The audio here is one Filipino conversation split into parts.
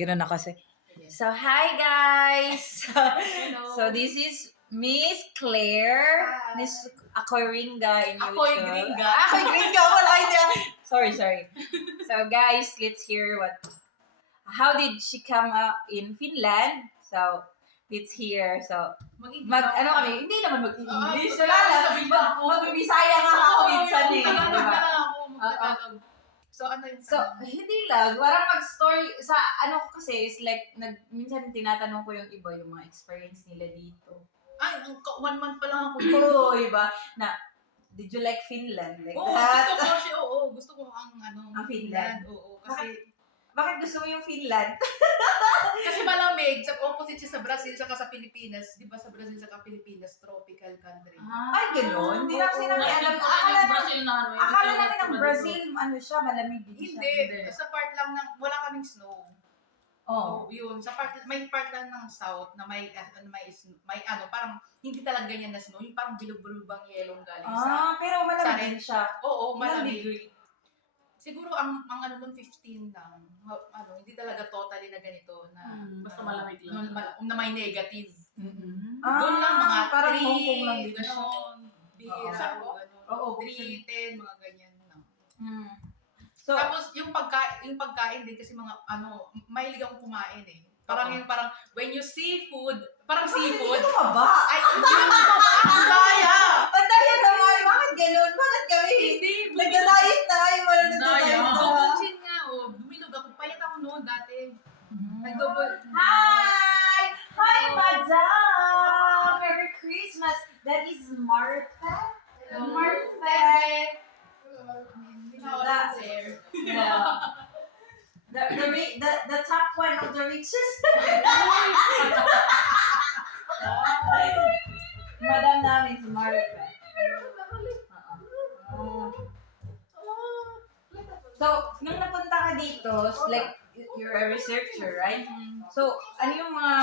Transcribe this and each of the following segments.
Gano'n na kasi. Yes. So, hi guys! Hello. So, this is Miss Claire. Hi. Miss Ako'y Ringa in YouTube. Ako'y Gringa. Ako'y Gringa! Wala idea! Sorry. So, guys, let's hear how did she come up in Finland? So, let's hear. So, ano kami? Hindi naman mag-English. Wala lang. Mag-Bisaya nga ako minsan eh. Tagalog Diba? na lang ako. Magtagalog. So, ano yung So, hindi lang. Parang mag-story. Sa ano ko kasi is like, minsan tinatanong ko yung iba, yung mga experience nila dito. Ay, 1 month pa lang ako. Oo, iba. Na, did you like Finland? Like Oo, that? gusto ko ang Finland. Oo, kasi Bakit gusto mo yung Finland? kasi malamig, sa opposite siya sa Brazil saka sa Pilipinas. Di ba sa Brazil saka Pilipinas, tropical country. Ay, gano'n? Hindi na kasi namin alam. Akala namin ang Brazil, ano siya, malamig din siya. Hindi, sa part lang ng, wala kaming snow. Oo. Yun, sa part, may part lang ng south na may parang hindi talaga ganyan na snow, yung parang bilog-bilubang yelong galing sa. Pero malamig din rin. siya. Oo, Ilang malamig. degree? Siguro ang ano nun 15 lang. Hindi talaga totally na ganito na basta malamig lang. Na may negative. Doon lang mga parang 3, Hong Kong lang din siya. ganon, bihira, Oo. ganon. Oo, 3, 10, mga ganyan lang. So, Tapos yung pagkain din kasi mga mahilig akong kumain eh. Parang yung when you see food, parang seafood. Hindi ko ba? Ay, hindi naman ako kaya. Pantaya naman, bakit ganun? Bakit kami? Hindi, Nagda-diet na, yung wala nagda-diet na. Double-chin nga, bumilog ako. Payat ako noon dati. Nag-double. Hi! Hi, Madam! Merry Christmas! That is Martha? Martha! That's there. Yeah. The top one of the richest. Madam namin si Martha. So, nung napunta ka dito, like, you're a researcher, right? So, ano yung mga,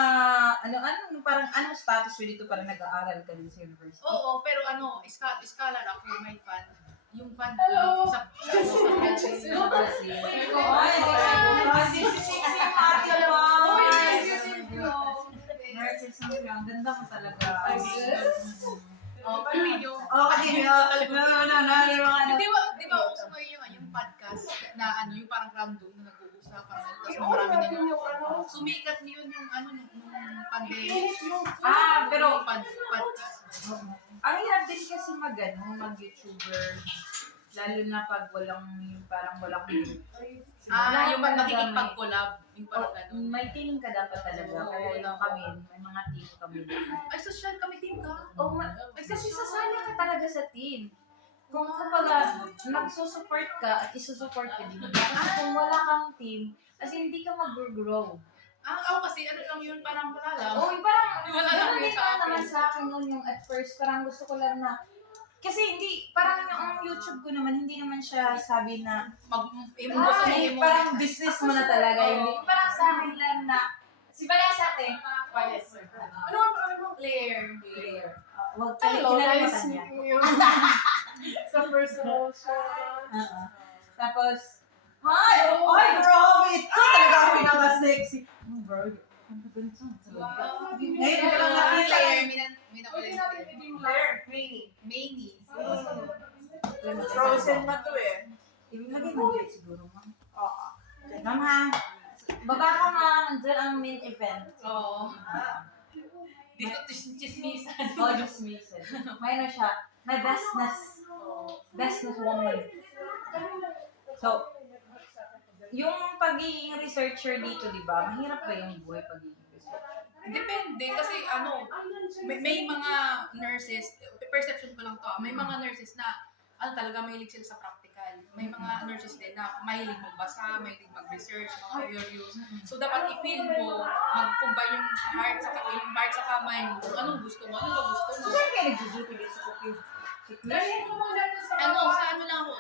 anong status mo dito para nag-aaral ka din sa university? Oo, pero scholar ako, may fund. Yung fund ko sa Ang ganda mo talaga. Video. Di ba uso ngayon yung podcast na yung parang random na nag-uusap, parang tapos marami na sumikat niyon yung nung pandemic. Pero podcast. ang hirap din kasi mag-YouTuber. Lalo na pag parang walang Yung nakikipag-collab. Yung parang ganun. may team ka dapat talaga. Kaya kami, may mga team kami. Ay, social kami team ka? Kasi sasali ka talaga sa team. Kung kumbaga, magsusupport ka at isusupport ka din. Kasi kung wala kang team, kasi hindi ka mag-grow. Ako kasi lang yun, parang wala lang. Parang, Wala lang ganun yun din sa akin. naman sa akin nun yung at first, parang gusto ko lang na, kasi parang yung YouTube ko naman, hindi naman siya sabi na, parang business mo na talaga. Hindi, parang sa akin lang na, si Vanessa ate. Ano Claire? Huwag kinalimutan niya. Sa personal siya. Tapos, hi! Ay, grabe! Ito talaga ako pinaka-sexy. Bro, ang ganito. Ngayon ko lang nakita. Mainy. Frozen pa to eh. Ibigay mo dyan siguro, ma'am. Oo. Ma'am ha, baba ka ma'am, andyan ang main event. Oo. Dito chismisan. Chismisan. May siya, may bestness. Bestness woman. So, yung pagiging researcher dito, di ba? Mahirap ba yung buhay pagiging researcher? Depende kasi may mga nurses, perception ko lang to, may mga nurses na talaga mahilig sila sa practical. May mga nurses din na mahilig magbasa, mahilig mag-research, mga curious. So dapat i-feel mo, mag-combine yung heart sa mind mo, kung anong gusto mo, So, saan kayo nag-duty dito sa cooking?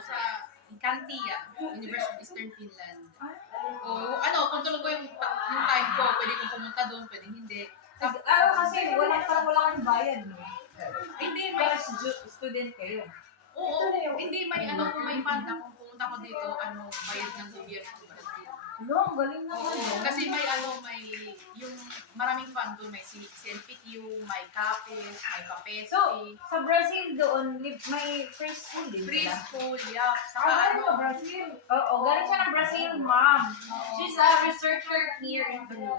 Sa Kantia, University of Eastern Finland. Kung tulog ko yung time ko, pwede kong pumunta doon, pwede hindi. Kasi wala kang bayad, no? Hindi, Para student kayo. Oo, hindi may may fund ako. Kung pumunta ko dito, bayad ng gobyerno. Long, galing na Oo, kasi may yung maraming fan doon, may CNPQ, may CAPES, may PAPESP, So, sa Brazil doon, may free school din free sila. school, yeah. Saka Galing sa Brazil. Oo, galing siya ng Brazil, ma'am. She's a researcher here in Finland.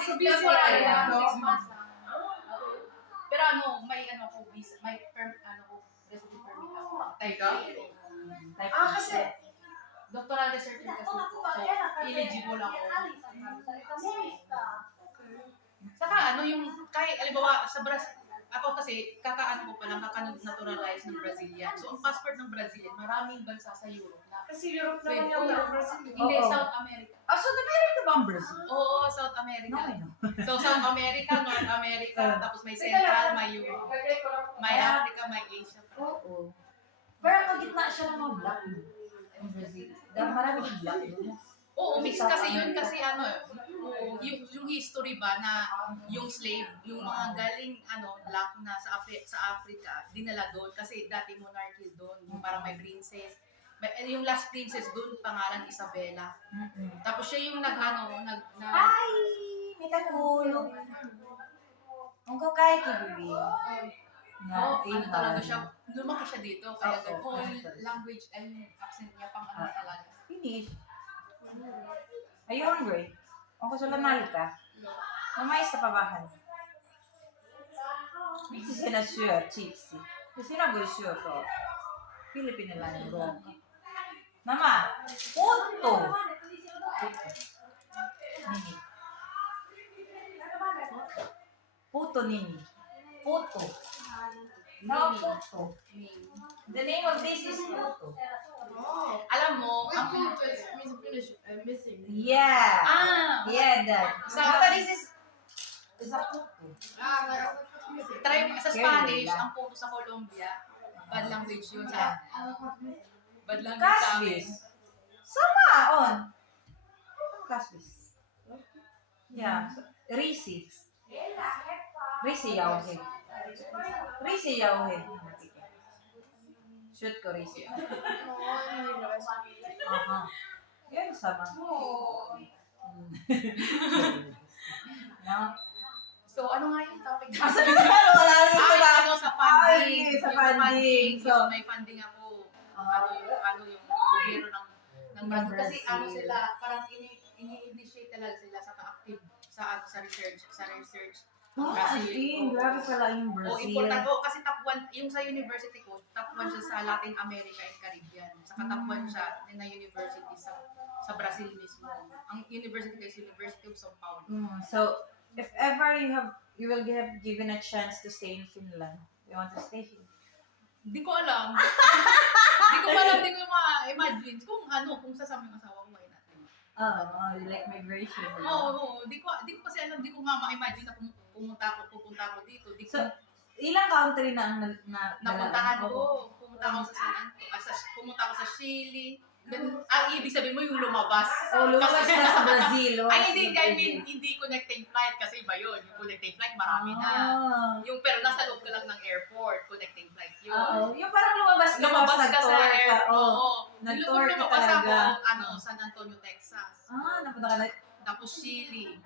So busy temporary kaya, lang, no? 6 months lang. Oo. Pero may ko, visa, may residence permit ako. Kasi, Doctoral researcher kasi ko, so eligible ako. Saka yung, kahit, alimbawa, sa Brazil, ako kasi, kakaano ko palang, kaka-naturalize ng Brazilian. So, ang passport ng Brazilian, maraming bansa sa Europe na. kasi Europe naman Pwede, yung Brazil. Hindi, Oo. South America. So, America ba ang Brazil? Oo, South America. No, I know. So, South America, North America, tapos may Central, may Europe, may Africa, may Asia. Oo. Pero magitna siya ng mga black. Ang Brazil. Dahil marami ng black doon. Oo, mix kasi yun kasi yung history ba na yung slave, yung mga galing black na sa Africa, dinala doon kasi dati monarchy doon, yung parang may princess. Yung last princess doon, pangalan Isabella. Tapos siya yung Ay! May katulog. Ang kakay ko, baby. talaga siya, lumaki siya dito, kaya Oo. whole language, yung accent niya pang talaga. Finish. Are you hungry? Ang kusulanal ka? Mamay sa pabahan. Miksi sina syö, chipsi. Ja sinä voi syödä filipiniläinen ruoka. Mama, puuttu! Nini. Puuttu nini. Puuttu. No, puuttu. The name of this is puuttu. Alam mo, Ang puto means finish, missing. Yeah. Yeah, Dad. Sa- But this is a puto. try sa Spanish, ang puto sa Colombia, bad language yun. Sa bad language sa amin. Kasvis. Sama on. Kasvis. Yeah. Risi. Risi yauhe. Risi yauhe. Shoot ko risi. Aha. Yan sama. No? So, ano nga yung topic? Asa na wala rin sila. Sa funding. Ay, sa Yung funding. So, may funding ako. Yung gobyerno ng Brazil. Kasi sila, parang ini-initiate talaga sila sa ka-active sa research. Brazil. Grabe pala yung O, Brazil. important. Kasi top 1, yung sa university ko, top 1 siya sa Latin America and Caribbean. Saka top 1 siya na university sa Brazil mismo. Ang university is University of São Paulo. So, if ever you will have given a chance to stay in Finland, you want to stay here? Hindi ko alam. Hindi ko ma-imagine kung sasama yung asawa ko, why not? You like migration. Oo, di ko kasi alam, di ko nga ma-imagine na pupunta ako dito. So, ilang country na ang napuntahan ko. Pumunta ako sa Chile. Ibig sabihin mo yung lumabas. Lumabas Kasi- ka sa Brazil. Hindi connecting flight kasi iba yun. Yung connecting flight marami na. Yung pero nasa loob ka lang ng airport, connecting flight yun. Yung parang lumabas ka Lumabas ka sa nag-tour airport. Oo. Nag-tour ka Lumabas talaga. ako, San Antonio, Texas. Napunta ka na. Tapos Chile.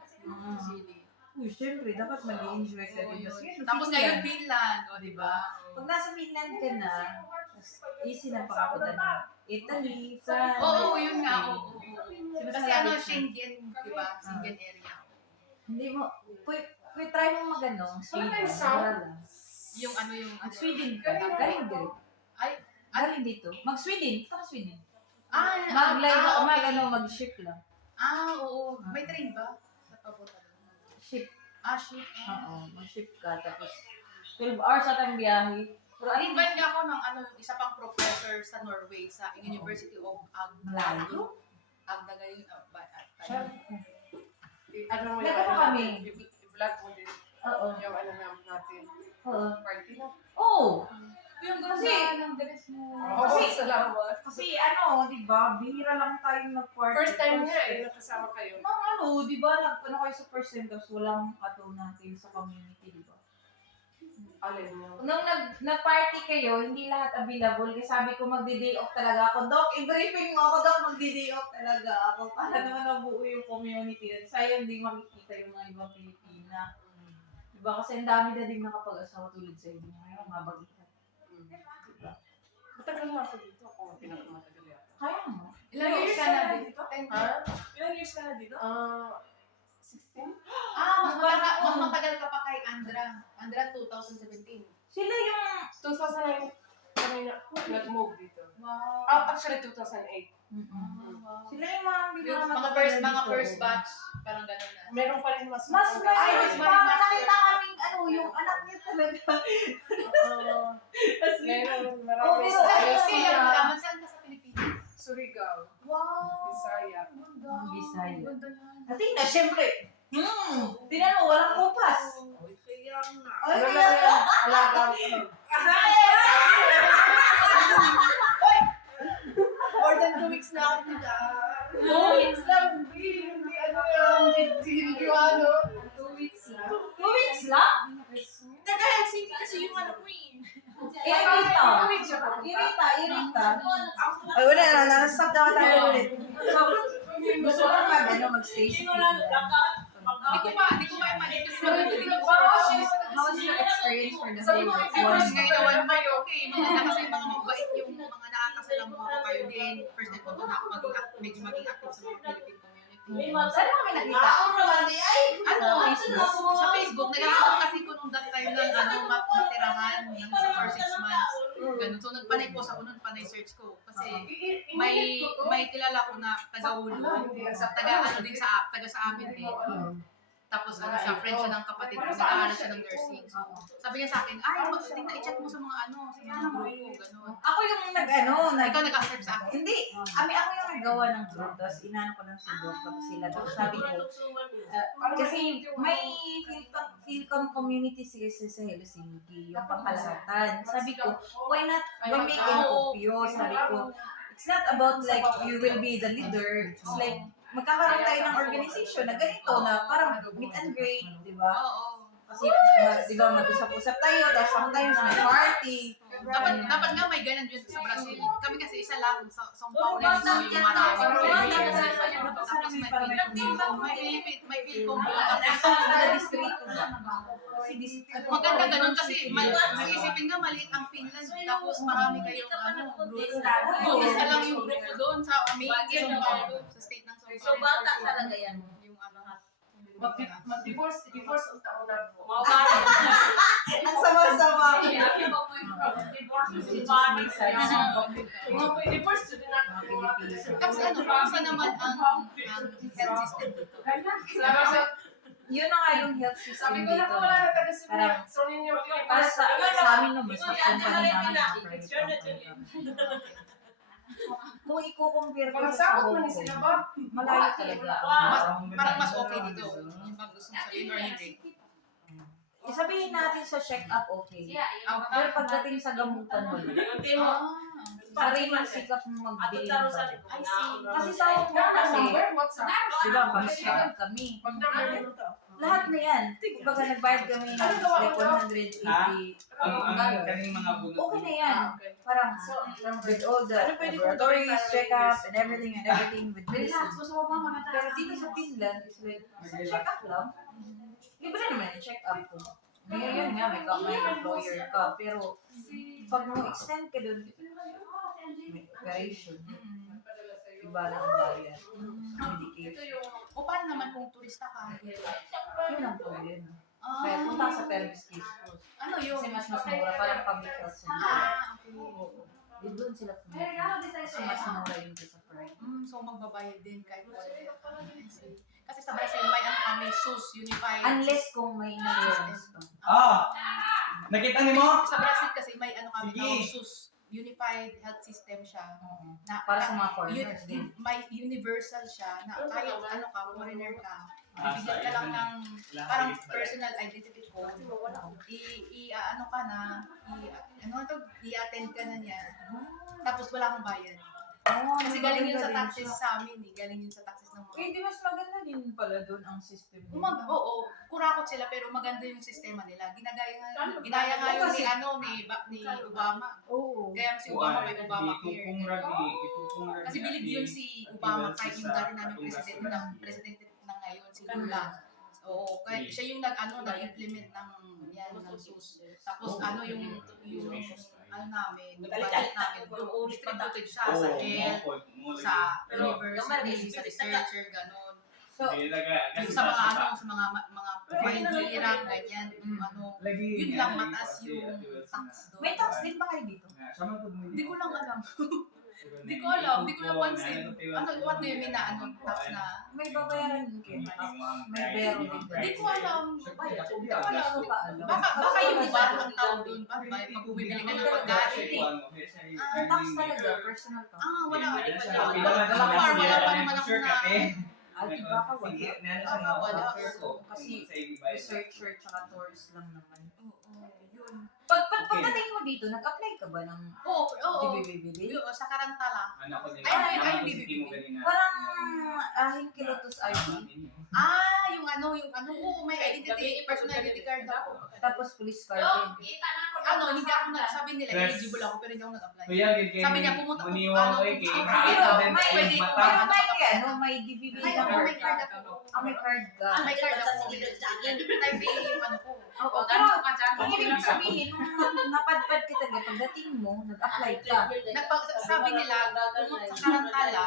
Chile. Siyempre, dapat mag-enjoy ka Oo, din. yun. Kasi Tapos ngayon Finland, di ba? pag nasa Finland ka na, easy na pakapunta na. Italy, France. Oo, yun nga. Oo. Diba Kasi sa labit na? Schengen, di ba? Schengen area. Hindi mo, try mo Sweden. sound? Wala lang. Yung Sweden ka. Galing din. Ay, Galing dito. Mag-Sweden. Ito ka Sweden. okay. Mag-ship lang. Oo. May train ba? Sa papunta doon? Ship. Ship. Oo, mag-ship ka. Tapos, 12 hours at ang biyahe. Pero Invite nga ako ng isa pang professor sa Norway sa University of Malayo? Agda ngayon. Ano mo Nagano kami? i-vlog mo din. Oo. Yung natin. Oo. Party na. Oh! Yung Kasi- ng dress mo. Salamat. Kasi di ba, bihira lang tayong nag-party. First time niya nakasama kayo. Di ba, kayo sa first time, tapos walang natin sa community, di ba? Alin mo? Nung nag-party kayo, hindi lahat available. Kasi sabi ko, magdi-day off talaga ako. Dok, i-briefing mo ako, Dok, magdi-day off talaga ako. Para naman nabuo yung community. At sayang hindi makikita yung mga ibang Pilipina. Diba? Kasi ang dami na din nakapag-asawa tulad sa inyo. Ngayon, mabag-ikat. Diba? Matagal na ako dito. Ako pinakamatagal yata. Kaya mo. Ilang years ka na dito? Ha? Ilang years ka na dito? 16? Mas matagal ka pa kay Andra. Andra, 2017. Sila yung... 2009 kami nag-move dito. Wow. Actually, 2008. Sila yung mga Yung pinakamatagal mga dito. first batch, parang gano'n na. Meron pa rin mas Mas matagal. may Ay, mas mga may- nakita kaming yung anak niya talaga. As in, Meron Oh, marami pero sa ayun, Kasi Ayosia, yung malaman saan ka sa Pilipinas. Surigao, Wow! Bisaya. Ganda. Bisaya. Ganda yan. Tingnan, syempre. Tingnan mo, walang kupas. Kaya nga. Ay, Ano kaya lang yan? Alaga. More than 2 weeks na ako nila. 2 weeks lang, hindi ano yung big deal yung ano. 2 weeks lang. 2 weeks lang? Taga Helsinki kasi yung anak mo eh. Irita. Irita. Ay, wala na. Nasa-stop na tayo ulit. So, gusto ko mag-stay sa Finland. Hindi ko ma-imagine kasi How was your experience for the Sabi day? ko, first ngayon na one month, okay. Maganda kasi yung mga mabait yung mga nakakasalam mo kayo din. First time ko na medyo maging active sa mga Philippine community. Saan mo kami nakita? Ano, Facebook. sa Facebook, nagkakaroon kasi ko nung that time ng matirahan ng sa for 6 months. Ganun. So, nagpanay-post ako nun, panay-search ko. Kasi may kilala ko na taga-ulo. Taga sa amin din. Tapos ano siya, friend siya ng kapatid ko, nag-aaral siya ng nursing. So, sabi niya sa akin, ay, tingnan, i-check mo sa mga sa mga grupo, gano'n. Ako yung Ikaw nag-accept sa akin. Hindi. Ako yung naggawa ng group. Tapos inano ko lang si Doc. Tapos sila. Tapos sabi ko, kasi may Philcom community series sa Helsinki. Yung pangkalahatan. Sabi ko, why not make an opio? Sabi ko, it's not about like you will be the leader. It's like, magkakaroon tayo ng organization na ganito na parang meet and greet, di ba? Oo. Kasi, di ba, mag-usap-usap tayo, tapos sometimes may party. Dapat nga may ganun dyan sa Brazil. Kami kasi isa lang sa São Paulo. So, yung marami. Tapos may feel ko Sa distrito ba? Kasi distrito. maganda ganun kasi isipin nga maliit ang Finland tapos marami kayong group. Isa lang yung grupo doon sa São Paulo, sa state ng São Paulo. So, bata talaga yan. Yung ano. Mag-divorce ang taon na po. Ang sama-sama. Divorce din ako. Tapos ano, kumusta naman ang health system dito? Yun na nga yung health system Sabi ko na dito. wala na taga Cebu. Parang- So ninyo Para sa amin naman, sa company namin, kung i-compare ko Parang sa sakot Hong man sila Kong, ba? malayo talaga. Parang mas okay dito. Yung bang gusto mong sabihin or hindi? Sabihin natin sa check-up, okay. Pero pagdating sa gamutan mo, sariling sikap mo magbili ng gamot. Kasi sa Hong Kong kasi, di ba, pag-check kami. Lahat na yan. Kumbaga nagbayad kami ng like 180. Kaning mga bunot. Okay na yan. Parang with all the laboratories, check-up, and everything, with medicine. Pero dito sa Finland, it's like, sa check-up lang. Libre naman yung check-up ko. Ngayon yun nga, may employer ka. Pero pag mo-extend ka doon, may operation. Iba lang ang bayad. Medication. O paano naman kung turista ka? Yun ang problema. Kaya punta ka sa Pervis Case Post. Ano yun? Kasi mas mura, parang public health center. Okay. Oo. Yun doon sila pumunta. Kasi mas mura yun sa private. So magbabayad din kahit kasi sa Brazil may ano kami SUS Unified. Unless kung may insurance pa. Nakita ni mo? Sa Brazil kasi may ano kami Sige. tawag SUS Unified Health System siya. Na, Para sa mga foreigners din. May universal siya na kahit ano ka, foreigner ka, bibigyan ka lang ng parang personal identity code. Ano ka na, i-attend ka na niya. Tapos wala kang bayad. Kasi galing yun sa taxes sa amin eh. Galing yun sa taxes ng mga... Eh, di mas maganda din pala doon ang system. Oo, kurakot sila pero maganda yung sistema nila. Ginaya nga yun ni Obama. Oo. Kaya si Obama may Obamacare. Kasi bilib yun si Obama kahit yung dati namin presidente ng ngayon, si Lula. Oo, kaya siya yung nag-implement ng SUS. Tapos yung namin, yung budget namin, distributed siya sa health, sa university, sa researcher, gano'n. So, Yung sa mga mahihirap, ganyan, yun lang mataas yung tax doon. may tax din ba kayo dito? Hindi ko lang alam. Hindi ko napansin. What do you mean na tax na? May babayaran din kayo. May bero din. Hindi ko alam. Hindi ko alam. Baka yung iba ang tawag doon ba? Pag bumibili ka ng pagkain. Tax talaga, personal tax. Wala. Wala pa naman ako na. Ay, di ba ka wala? Kasi Kasi researcher tsaka tourist lang naman. Oo, yun. Pagdating mo dito, nag-apply ka ba ng Oo. DBBB? Sa Karantala. Ayun, Parang Hinkilotus ID. Oo, may identity, personal identity card ako. Tapos police card din. Hindi ako sabi nila, eligible ako, pero hindi ako nag-apply. Sabi niya, pumunta ko, May DBBB may number card ka. ako. May card ka. May card ako. Type A yung ko. Oo, pero ang ibig sabihin, nung napadpad kita nga, pagdating mo, nag-apply ka. Sabi nila, pumunta sa Karantala,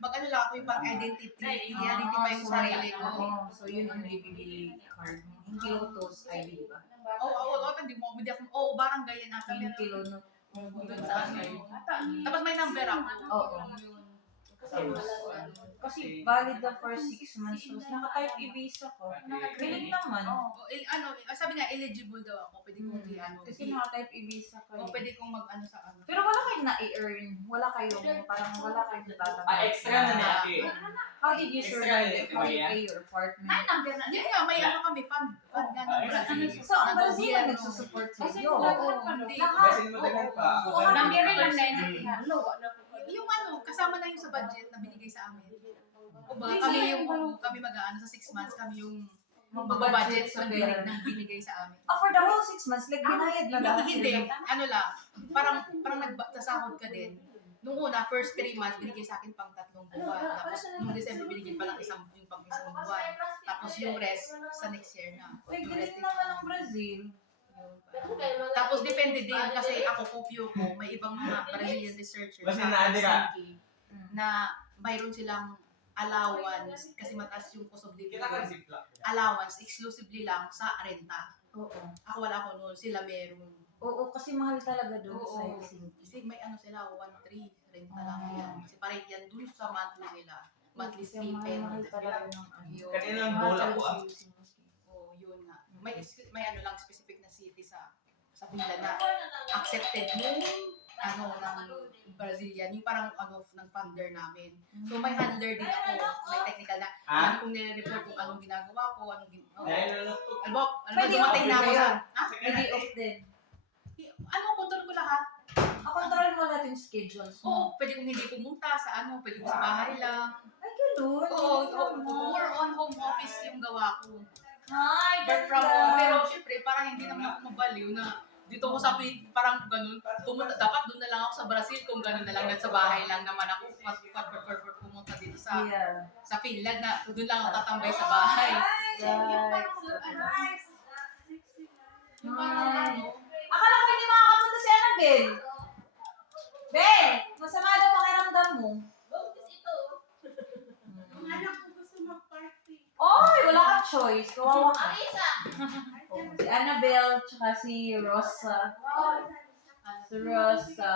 mag-ano lang ako yung pang-identity, i-identify yung sarili ko. So yun ang DBBB card. Hinkilotus ID, di ba? Oo, barangay yan ata. Hinkilotus. Tapos may number ako. Oo. Kasi valid na for 6 months. Tapos naka-type e-visa ko. Galing naman. Sabi niya, eligible daw ako. Pwede kong Kasi naka-type e-visa ko. pwede kong mag-ano sa ano. Pero wala kayong na-earn. Wala kayong natatanggap. Extra na natin. How did you survive? How did you pay your apartment? Yan nga, may kami, fund nga ng Brazil. So, ang Brazil ang nagsusupport sa iyo. Hindi. Basin mo dagan pa. Yung kasama na yung sa budget na binigay sa amin. Kami mag-aano sa 6 months, kami yung magbabudget sa binigay sa amin. For the whole 6 months, like binayad na lahat Hindi, parang nagsasahod ka din. Nung una, first 3 months, binigay sa akin pang 3 buwan. Tapos, nung December, binigay pa lang yung pang 1 buwan. Tapos, yung rest, sa next year na. Uy, galing naman ang Brazil. Tapos, depende din kasi ako, kopyo ko, may ibang mga Brazilian researchers Basta sa naadira. Helsinki na mayroon silang allowance kasi mataas yung cost of living. Allowance exclusively lang sa renta. Oo. Ako wala ko noon, sila meron. Oo, kasi mahal talaga doon Oo. sa Helsinki. Kasi may sila, 1.3 renta lang yan. Kasi parang yan dun sa monthly nila. Monthly Kasi mahal stipend. talaga ng ano. Yun. Kanilang Mahal bola talaga ko sa ah. Helsinki. Oo, yun nga. May lang specific na city sa Finland na accepted yung ng Brazilian, yung parang ng funder namin. So may handler din ako, may technical na alam kung nire-report kung anong ginagawa ko, alam mo, dumating na ako sa, Pwede off din. control ko lahat. Control mo lahat yung schedules mo. Oo, pwede kong hindi pumunta sa pwede kong sa bahay lang. Ay, ganun. Oo, more on home office yung gawa ko. Ay, Work from home. Pero syempre, parang hindi naman ako mabaliw na dito ko sa parang ganun, dapat doon na lang ako sa Brazil kung ganun na lang, sa bahay lang naman ako pumunta dito sa Finland na doon lang ako tatambay sa bahay. Akala ko hindi makakapunta si Annabelle. Bel, masama daw pakiramdam mo. Oy, wala kang choice. Kawawa ka. Si Annabelle, tsaka si Rosa. Si Rosa.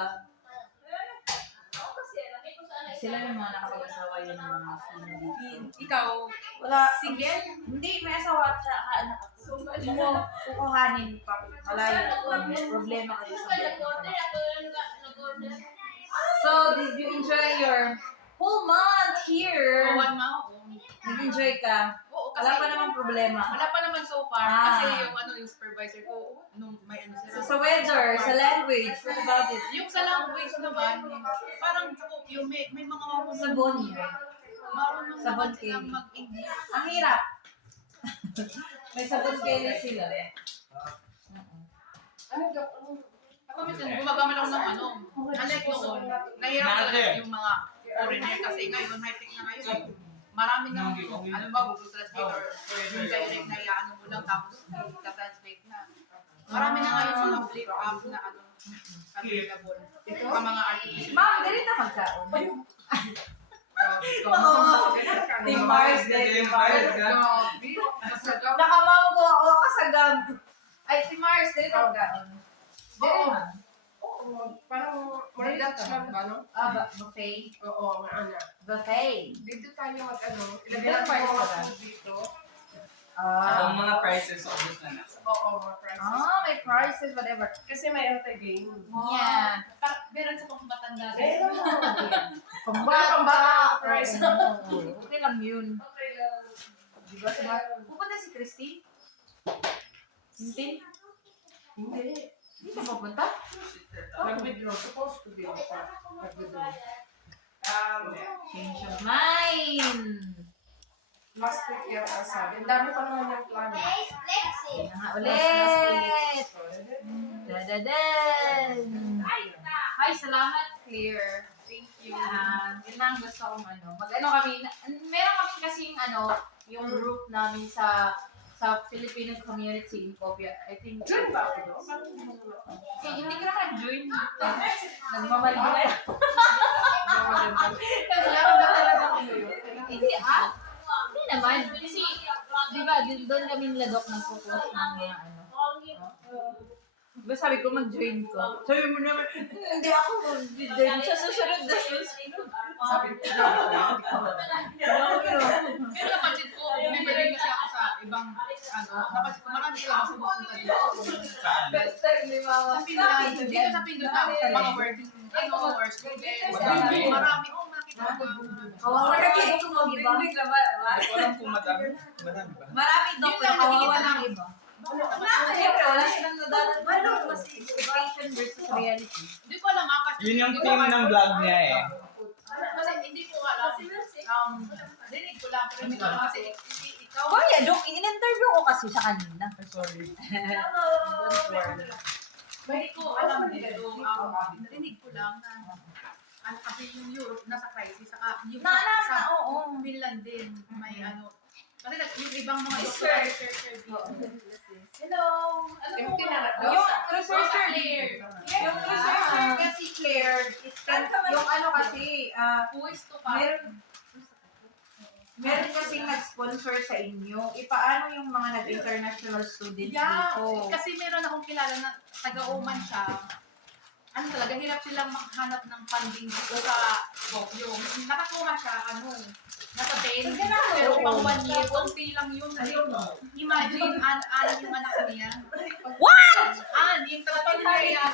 Sila yung mga nakapag-asawa yun ng mga family. Ikaw, Wala. single? Hindi, may asawa at saka anak. Kukuhanin pa. Malayo. May problema kasi sa buhay. So, did you enjoy your whole month here? 1 month? Nag-enjoy ka? Oo, kasi Wala pa namang problema. wala pa naman so far. Kasi yung supervisor ko, nung may sila. So, sa weather, sa language, what about it? Yung sa language naman, parang yung may mga Sa Bonnie. marunong Sabon naman silang candy. mag-English. Ang hirap. May sabon candy sila. Ano daw? Ako minsan gumagamit ako ng ano. Unlike noon, nahirap talaga yung mga foreigner kasi ngayon, high-tech na ngayon. Marami ng, ano ba, Google Translator, yung direct na iaano mo lang tapos i-translate na. Marami na ngayon mga flip app na ano, available. Ito ang mga artificial. Ma'am, dali na magkaon. Team Team Mars, Team Mars. Nakamanggo ako kasagam. Ay, si Mars, dali na magkaon. Dali Oo. na. Oo, parang more Dutch lang ba, no? Buffet. Oo, mga anak. Buffet. Dito tayo mag-ano, ilagay Ilang natin parts mga ba? food dito. Ang mga prices, obvious na nasa. Oo, mga prices. May prices, whatever. Kasi may anti-game. Yeah. Meron sa pang matanda. Meron mo. Pambata. Price. Okay lang yun. Okay lang. Diba? Pupunta si Christy? Hindi? Hindi. Hindi ka pupunta? Nag-withdraw. Supposed to be siya. Nag-withdraw. Change of mind. Last week yung sabi. Ang dami pa naman yung plano. Yan na nga ulit. Dadadan. Ay, salamat, Claire. Thank you. Yun lang gusto kong mag-ano kami. Meron kami kasing yung group namin sa Filipino community in Copia. I think, Diyan ba ako, no? hindi ka naman join. Nagmamalbay. Kailangan ba talaga ako yun? Hindi Hindi naman. Kasi, di ba, doon kami niladok nagpo-post ng mga Diba sabi ko mag-join ko? Sabi mo naman, hindi ako mag-join sa susunod na susunod. Sabi ko, Pero napansin ko, member din kasi ako sa ibang, napansin ko marami sila kasi pupunta dito. Saan? Best time ni Mama. Sa Finland, dito sa Finland na, mga working, or students, marami, nakita ko. Nakakita ko mag-iba. Walang kung madami. Madami ba? Marami daw Yun pero lang, kawawa nakikita ng ko. iba. Siyempre, wala silang nadadala. Expectation versus reality. Hindi ko alam kasi. Yun yung theme ng vlog niya eh. Kasi hindi ko alam. Dinig ko lang, pero hindi ko alam kasi ikaw. Kuya, Dok, in-interview ko kasi siya kanina. Sorry. Hindi ko alam dito. Narinig ko lang na kasi yung Europe nasa crisis, saka yung sa oo. Finland din may kasi yung ibang mga researcher dito. Hello. yung kinarap. Yung researcher, yung researcher kasi Claire, yung kasi, Who is to pa? meron kasing nag-sponsor sa inyo. Paano yung mga nag-international students Yeah, dito? kasi meron akong kilala na taga-Oman siya. Talaga, hirap silang maghanap ng funding dito sa Tokyo. Nakakuha siya, nasa 10. Pero pang 1 year, konti lang yun. Imagine, yung anak niya. What? Yung taga-Pinoy yan.